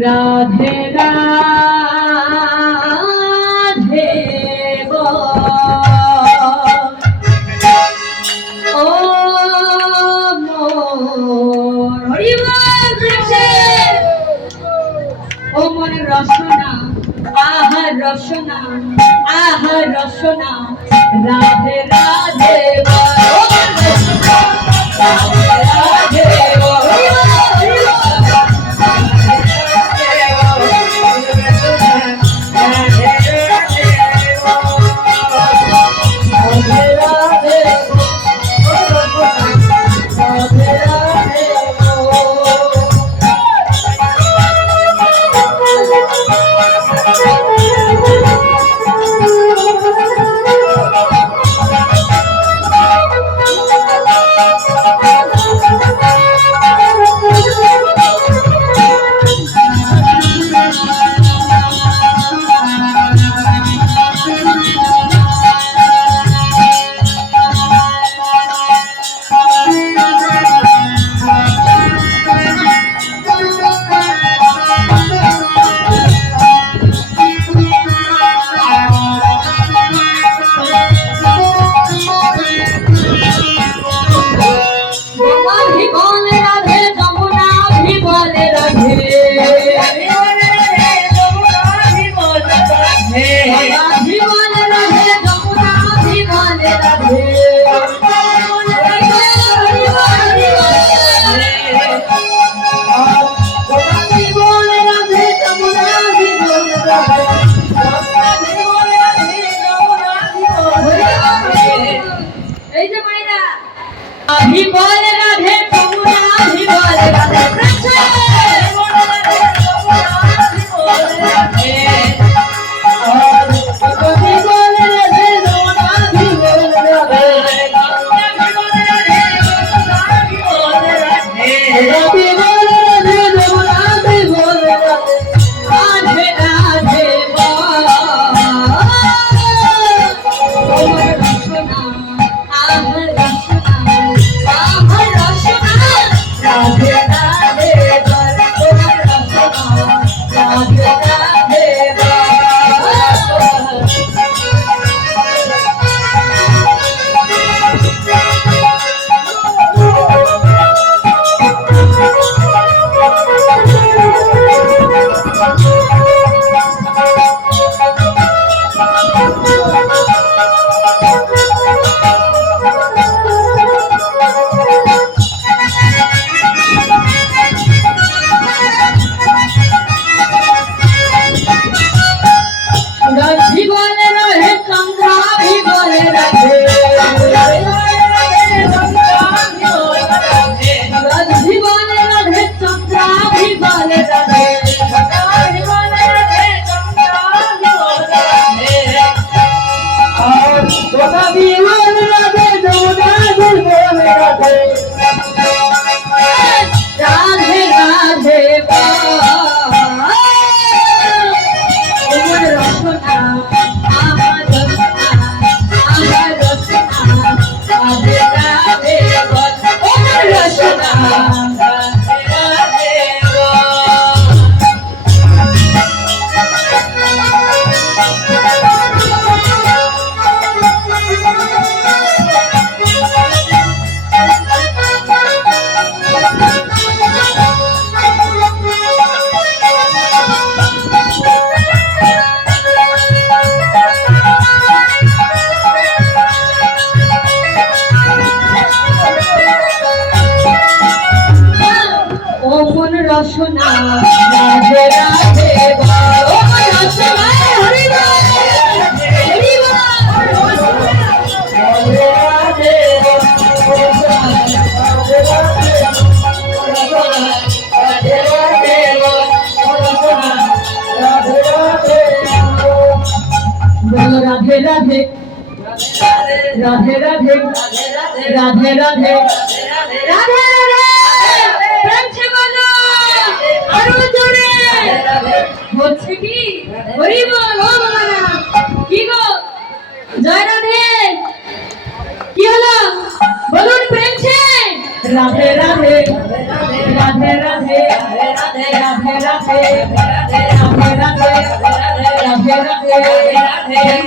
রাধে রাধে ও মোর হরি ও মনের রসনা আহার রসনা আহার রসনা রাধে রাধে রাধে রাধে अभी बोल राधे तुमरा अभी बोल राधे कृष्ण बोल राधे तुमरा अभी बोल राधे और अभी बोल राधे तुमरा अभी बोल राधे अभी बोल राधे तुमरा अभी बोल राधे अभी बोल राधे तुमरा अभी बोल राधे राधे राधे बोल রসনা রাধে রাধে ও রসনা হরি বল হরি বল রাধে রাধে बोलो राधे राधे राधे राधे राधे राधे राधे হচ্ছে কি হরি বল ও বাবারা কি গো জয় রাধে কি হলো বলুন প্রেম ছে রাধে রাধে রাধে রাধে রাধে রাধে রাধে রাধে রাধে রাধে রাধে রাধে